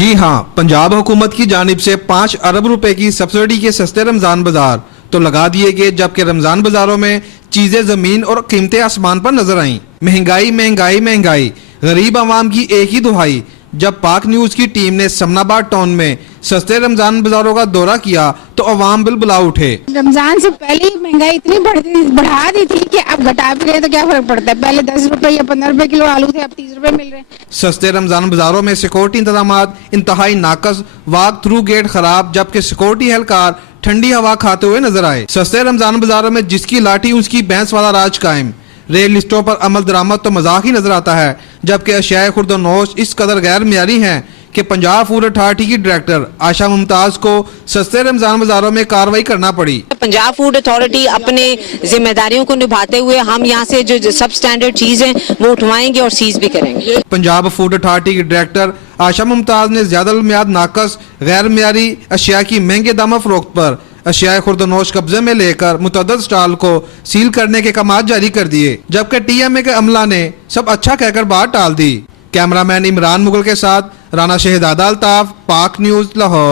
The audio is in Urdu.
جی ہاں، پنجاب حکومت کی جانب سے 5 ارب روپے کی سبسڈی کے سستے رمضان بازار تو لگا دیے گئے، جبکہ رمضان بازاروں میں چیزیں زمین اور قیمتیں آسمان پر نظر آئیں۔ مہنگائی مہنگائی مہنگائی، غریب عوام کی ایک ہی دہائی۔ جب پاک نیوز کی ٹیم نے سمنا باد ٹاؤن میں سستے رمضان بازاروں کا دورہ کیا تو عوام بلبلا اٹھے۔ رمضان سے پہلے ہی مہنگائی اتنی بڑھا دی تھی کہ اب گھٹا بھی رہے تو کیا فرق پڑتا ہے؟ پہلے 10 روپے یا 15 روپے کلو آلو تھے، اب 30 روپے مل رہے ہیں۔ سستے رمضان بازاروں میں سیکورٹی انتظامات انتہائی ناقص، واک تھرو گیٹ خراب، جبکہ سیکورٹی اہلکار ٹھنڈی ہوا کھاتے ہوئے نظر آئے۔ سستے رمضان بازاروں میں جس کی لاٹھی اس کی بھینس والا راج قائم۔ ریل لسٹوں پر عمل درآمد تو مذاق ہی نظر آتا ہے، جبکہ اشیاء خورد و نوش اس قدر غیر معیاری ہیں کہ پنجاب فوڈ اتھارٹی کی ڈائریکٹر عائشہ ممتاز کو سستے رمضان بازاروں میں کارروائی کرنا پڑی۔ پنجاب فوڈ اتھارٹی اپنے ذمہ داریوں کو نبھاتے ہوئے ہم یہاں سے جو سب سٹینڈرڈ چیز ہیں وہ اٹھوائیں گے اور سیز بھی کریں گے۔ پنجاب فوڈ اتھارٹی کی ڈائریکٹر عائشہ ممتاز نے زیادہ المیعاد ناقص غیر معیاری اشیاء کی مہنگے دامہ فروخت پر اشیاء خورد و نوش قبضے میں لے کر متعدد سٹال کو سیل کرنے کے احکامات جاری کر دیے، جبکہ ٹی ایم اے کے عملہ نے سب اچھا کہہ کر بات ٹال دی۔ کیمرہ مین عمران مغل کے ساتھ رانا شہزادہ الطاف، پاک نیوز، لاہور۔